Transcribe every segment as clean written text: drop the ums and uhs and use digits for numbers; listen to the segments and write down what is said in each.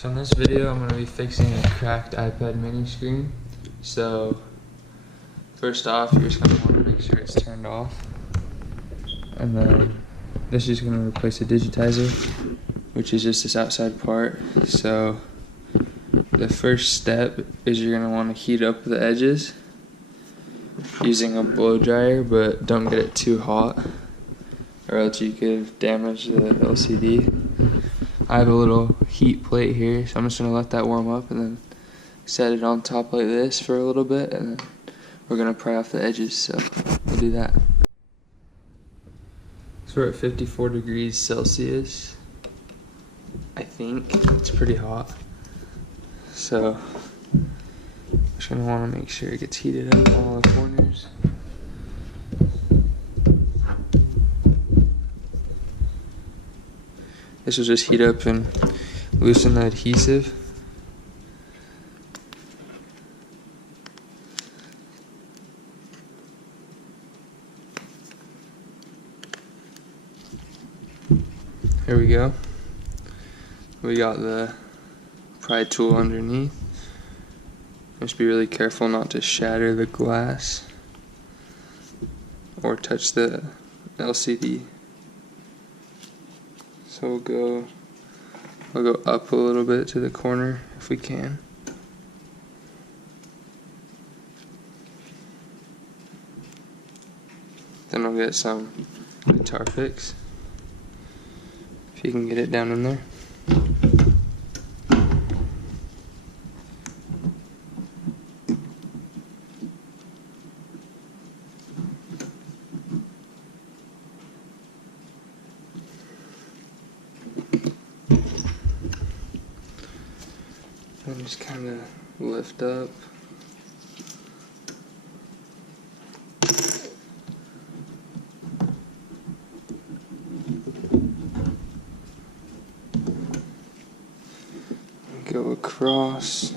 So in this video, I'm going to be fixing a cracked iPad mini screen. So first off, you're just going to want to make sure it's turned off. And then this is going to replace a digitizer, which is just this outside part. So the first step is you're going to want to heat up the edges using a blow dryer, but don't get it too hot or else you could damage the LCD. I have a little heat plate here, so I'm just going to let that warm up and then set it on top like this for a little bit, and then we're going to pry off the edges, so we'll do that. So we're at 54 degrees Celsius. I think it's pretty hot. So I'm just going to want to make sure it gets heated up on all the corners. This will just heat up and loosen the adhesive. Here we go. We got the pry tool underneath. Just be really careful not to shatter the glass or touch the LCD. So we'll go up a little bit to the corner if we can. Then we'll get some guitar picks, if you can get it down in there. And just kind of lift up. And go across.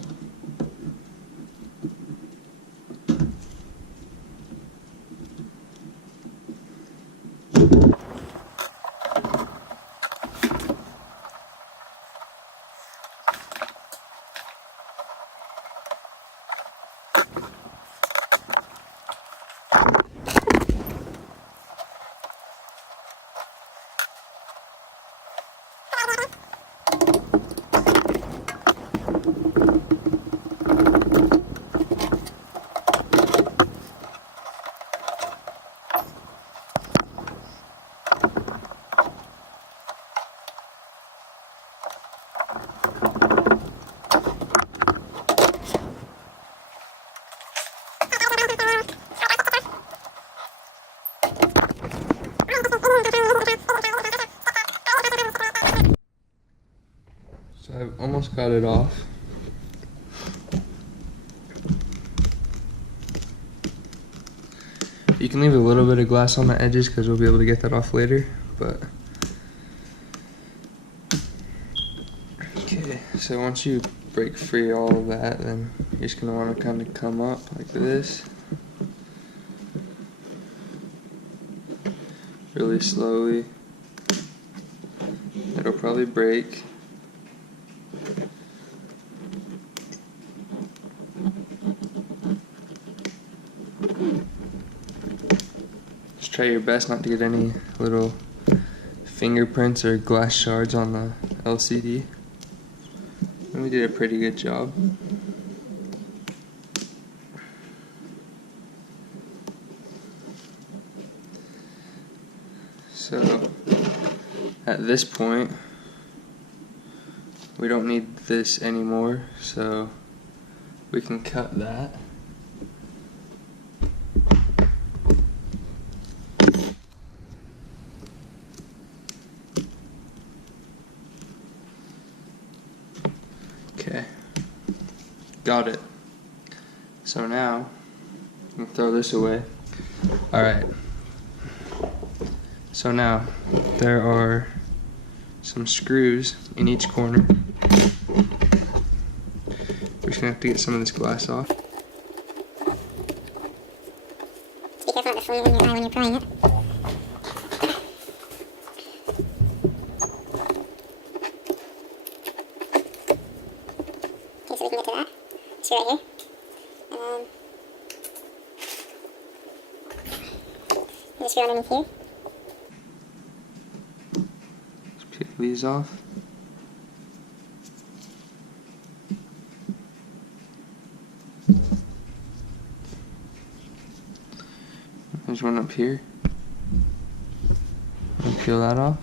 So I've almost got it off. You can leave a little bit of glass on the edges because we'll be able to get that off later, but okay, so once you break free all of that, then you're just going to want to kind of come up like this really slowly. It'll probably break. Just try your best not to get any little fingerprints or glass shards on the LCD. And we did a pretty good job. So at this point, we don't need this anymore, so we can cut that. Okay, got it. So now, I'll throw this away. Alright, so now there are some screws in each corner. We're just gonna have to get some of this glass off. Be careful not to swing it in your eye when you're prying it. can get to that. Screw right here. And there's a screw underneath here. Let's peel these off. There's one up here. I'll peel that off.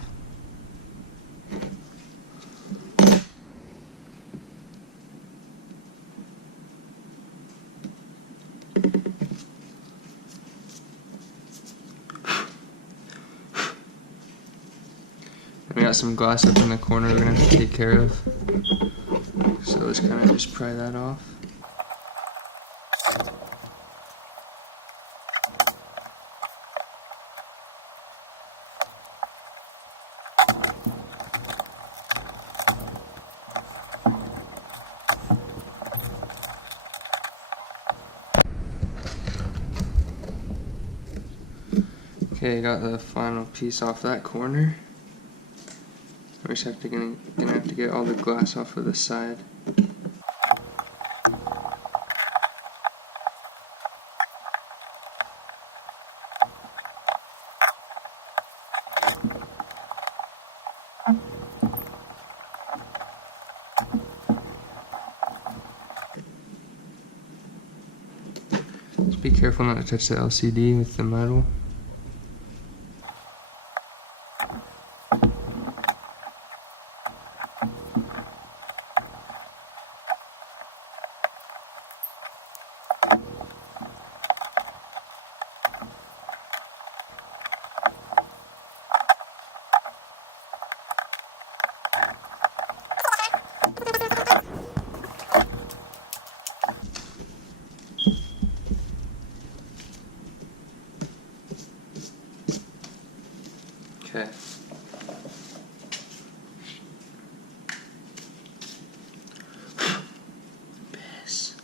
We got some glass up in the corner we're gonna have to take care of. So let's kind of just pry that off. Okay, got the final piece off that corner. We're just gonna have to get all the glass off of the side. Just be careful not to touch the LCD with the metal. Okay. Piss.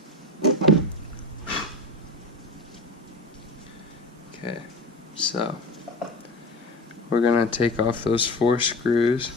Okay, so we're gonna take off those 4 screws.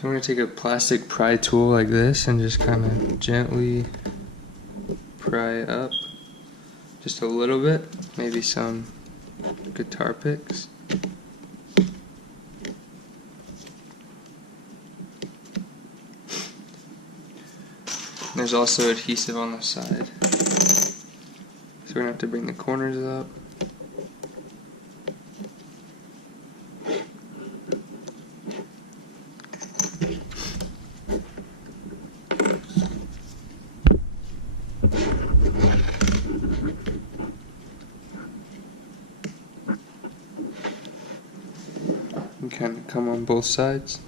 So we're going to take a plastic pry tool like this and just kind of gently pry up just a little bit, maybe some guitar picks. There's also adhesive on the side. So we're going to have to bring the corners up. And kind of come on both sides.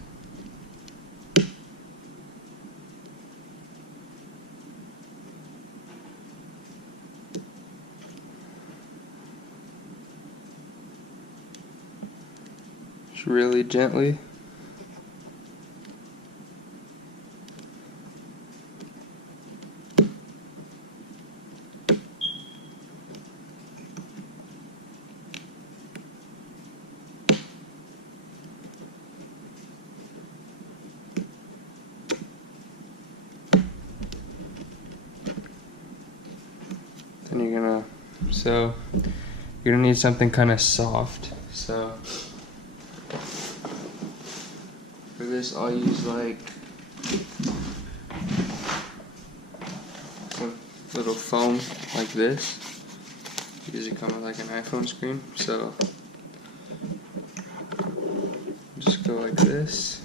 Just really gently. Then you're gonna need something kind of soft. So for this, I'll use like some little foam like this. Usually come with like an iPhone screen. So just go like this.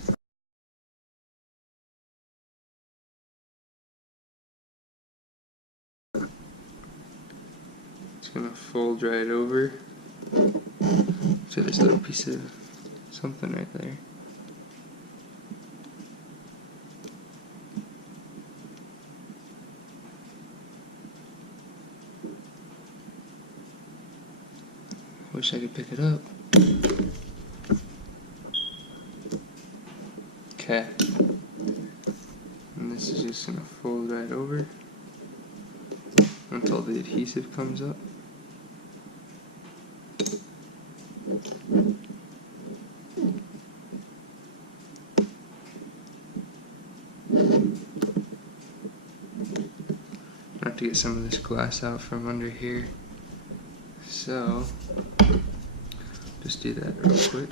It's gonna fold right over. to this little piece of something right there. Wish I could pick it up. Okay. And this is just gonna fold right over until the adhesive comes up. I have to get some of this glass out from under here. So, just do that real quick.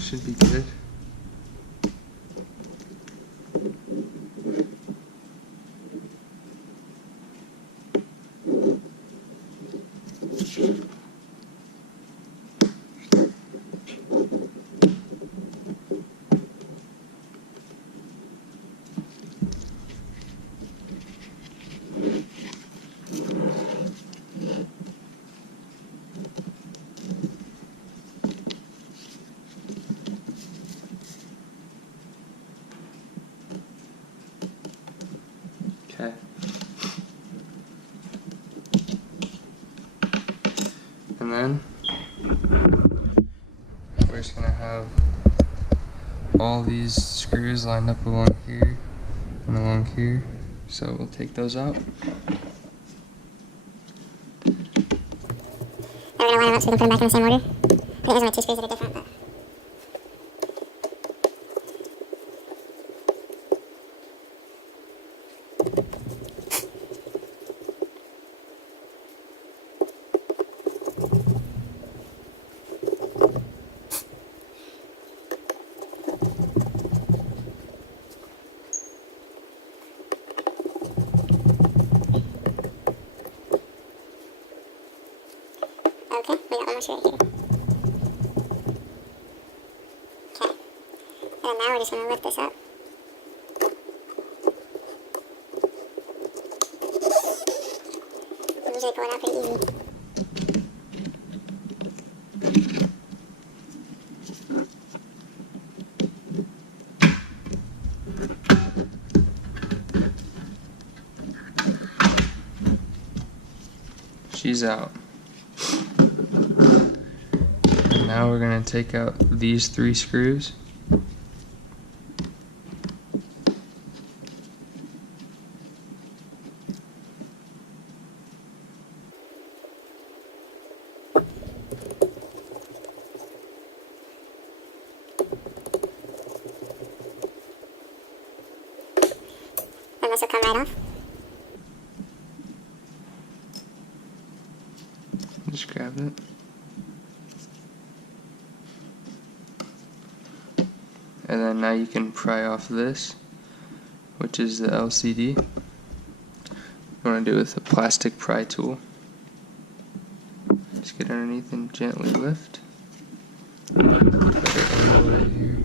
Should be good. Okay. And then we're just gonna have all these screws lined up along here and along here. So we'll take those out. We're gonna line them up so we can put them back in the same order. I think there's only two screws that are different, but. Okay, we got one more screw right here. Okay. And now we're just going to lift this up. You usually pull it out pretty easy. She's out. And now we're going to take out these 3 screws. And this will come right off. Just grab it. And then now you can pry off this, which is the LCD. You want to do it with a plastic pry tool. Just get underneath and gently lift. Right here.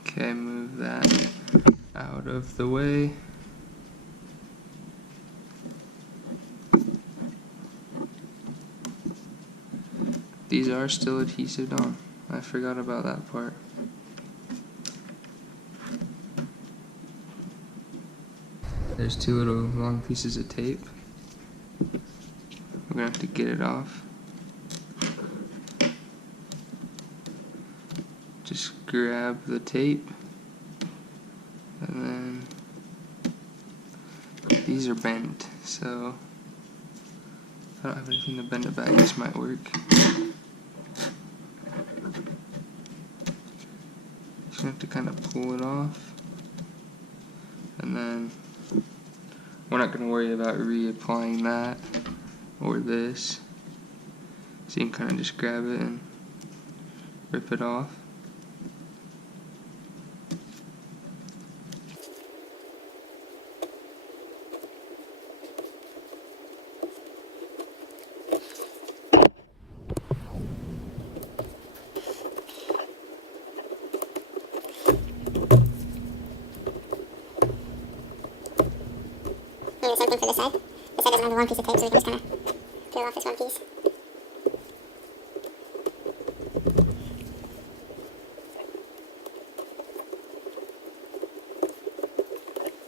Okay, move that out of the way. These are still adhesed on. I forgot about that part. There's 2 little long pieces of tape. We're gonna have to get it off. just grab the tape, and then these are bent, so I don't have anything to bend it back. This might work. Just have to kind of pull it off, and then we're not going to worry about reapplying that or this. So you can kind of just grab it and rip it off. Do the same thing for this side. This side doesn't have the long piece of tape, so we can just kind of peel off this one piece.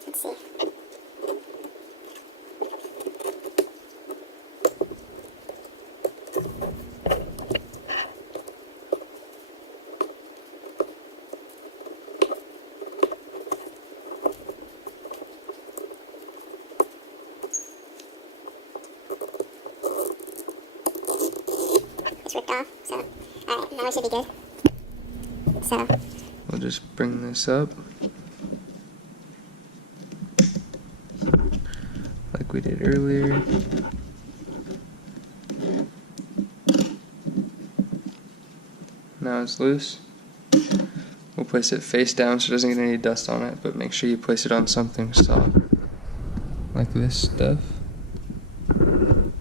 Let's see. It's ripped off, so alright, now we should be good. So We'll just bring this up like we did earlier. Now it's loose. We'll place it face down so it doesn't get any dust on it, but make sure you place it on something soft, like this stuff. And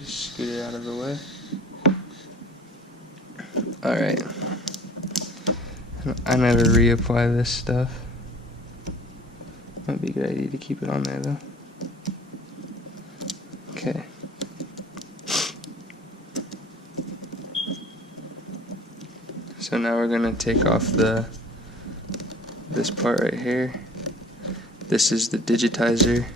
just scoot it out of the way. Alright. I never reapply this stuff. Might be a good idea to keep it on there though. Okay. So now we're gonna take off this part right here. This is the Digitizer.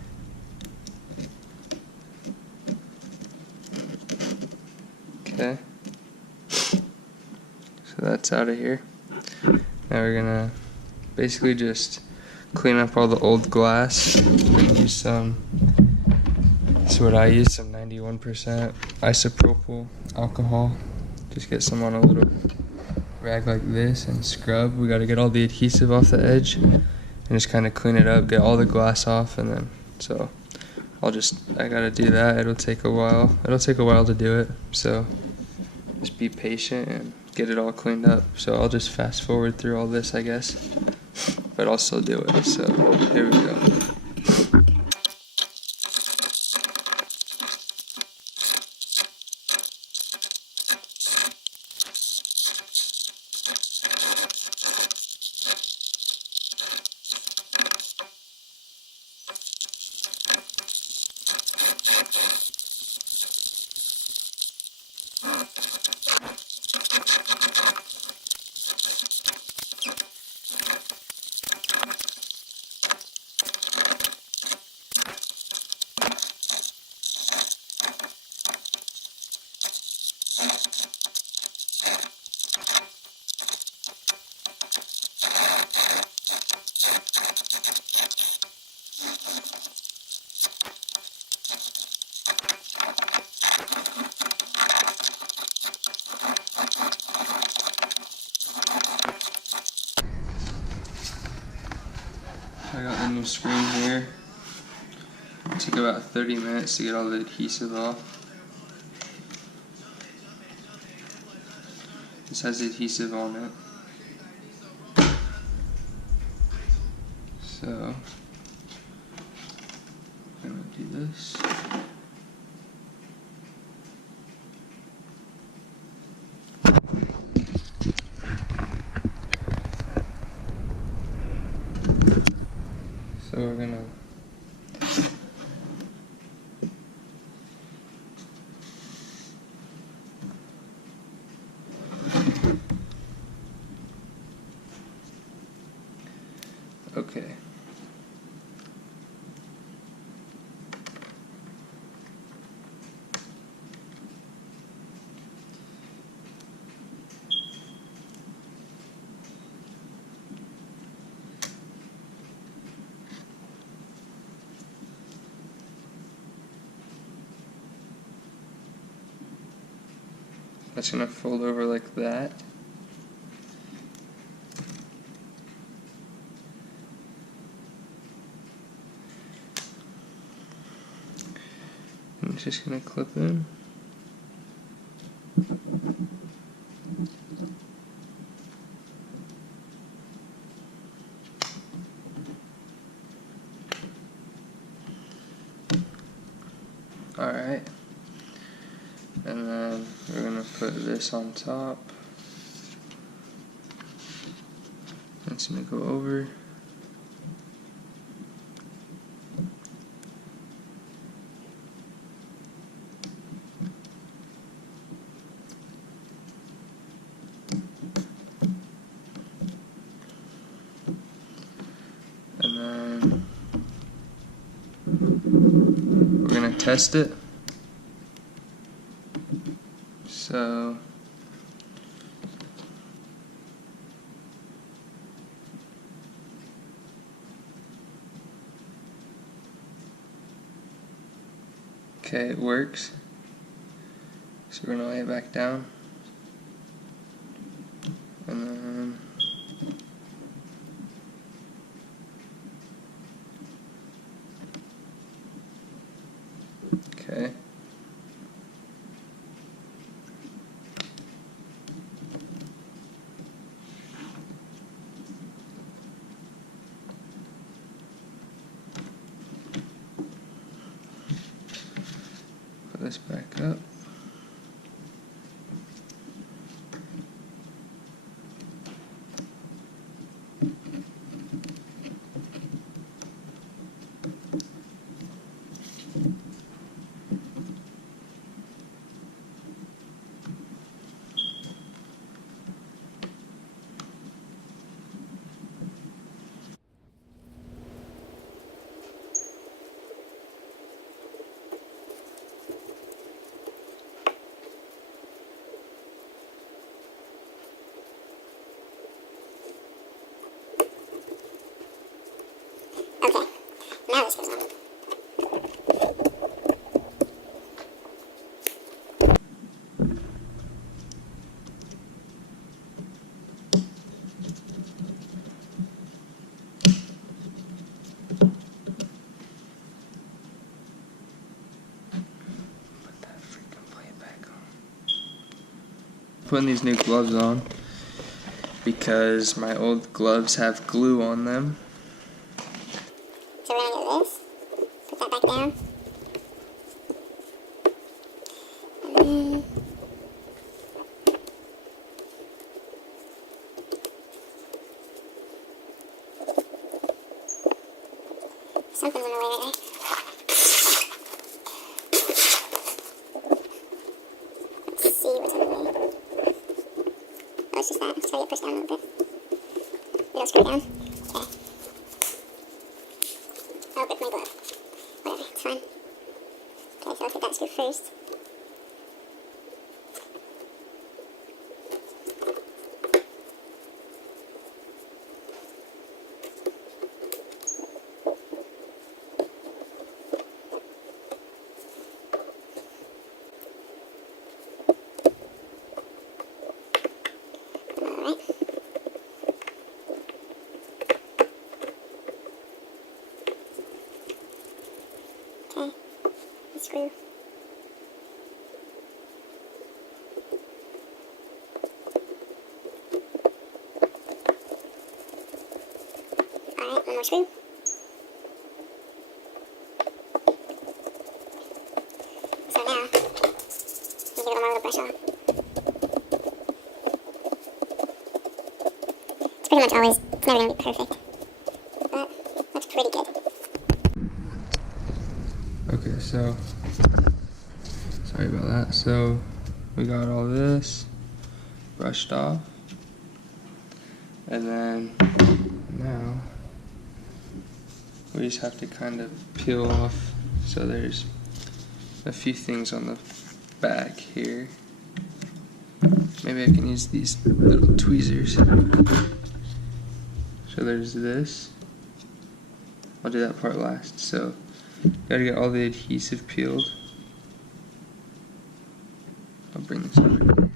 Okay. So that's out of here. Now we're gonna basically just clean up all the old glass. We're gonna use some, that's what I use, some 91% isopropyl alcohol. Just get some on a little rag like this and scrub. We gotta get all the adhesive off the edge and just kind of clean it up, get all the glass off, and then, so I gotta do that. It'll take a while. It'll take a while to do it, so just be patient and get it all cleaned up. So I'll just fast forward through all this, I guess, but I'll still do it. So here we go. I got the new screen here. It took about 30 minutes to get all the adhesive off. This has adhesive on it. So, I'm gonna do this. So we're gonna okay. That's going to fold over like that. And it's just going to clip in. Alright, and then we're going to put this on top. It's going to go over. And then we're going to test it. So okay, it works. So we're going to lay it back down. And then okay. Put this back up. Okay, now this goes on. Put that freaking plate back on. Putting these new gloves on because my old gloves have glue on them. So we're going to do this, put that back down, and then something's in the way right there. Let's see what's in the way. Oh, it's just that. Let's try to get pushed down a little bit. We don't screw it down. Okay. Oh, it's my glove. Whatever, it's fine. Okay, so I'll take that screw first. Alright. Okay, the screw. Alright, one more screw. So now, you give it one more little brush on. It's pretty much always, it's never going to be perfect, but that's pretty good. Okay, so sorry about that. So we got all this brushed off, and then now we just have to kind of peel off. So there's a few things on the back here. Maybe I can use these little tweezers. So there's this. I'll do that part last. So gotta get all the adhesive peeled. I'll bring this over here.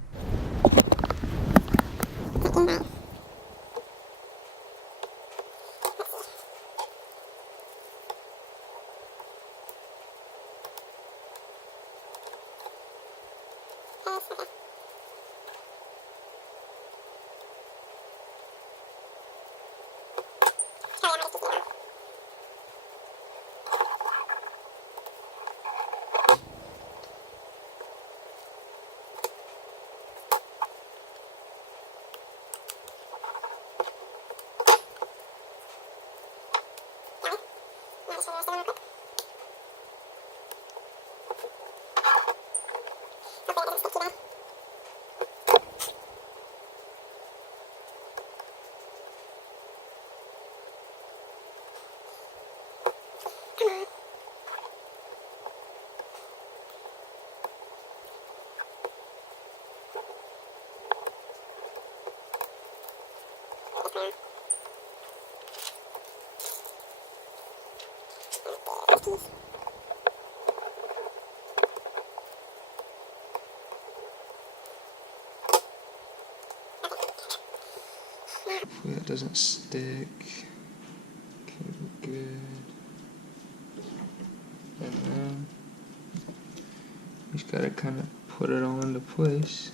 Hopefully it doesn't stick. Okay, we're good. And then you just gotta kind of put it all into place.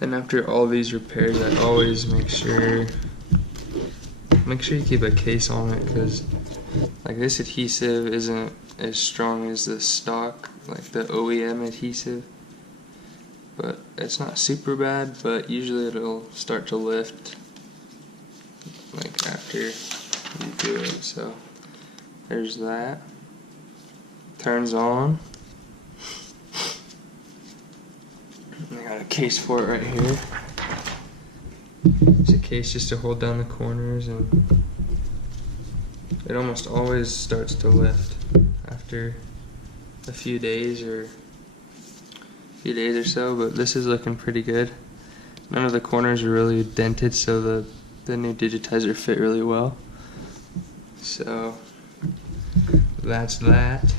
And after all these repairs, I always make sure you keep a case on it, because like this adhesive isn't as strong as the stock, like the OEM adhesive, but it's not super bad, but usually it'll start to lift like after you do it. So there's that. Turns on. I got a case for it right here. It's a case just to hold down the corners, and it almost always starts to lift after a few days or so, but this is looking pretty good. None of the corners are really dented, so the new Digitizer fit really well. So that's that.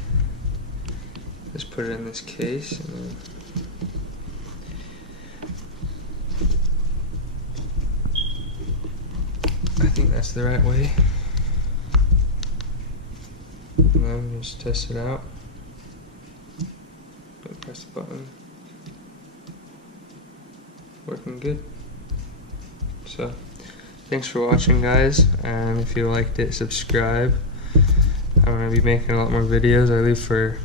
Let's put it in this case. And then I think that's the right way. And then just test it out. Press the button. Working good. So, thanks for watching, guys. And if you liked it, subscribe. I'm going to be making a lot more videos. I leave for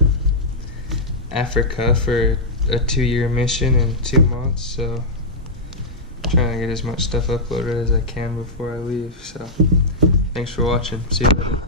Africa for a 2-year mission in 2 months. So, I'm trying to get as much stuff uploaded as I can before I leave. So, thanks for watching. See you later.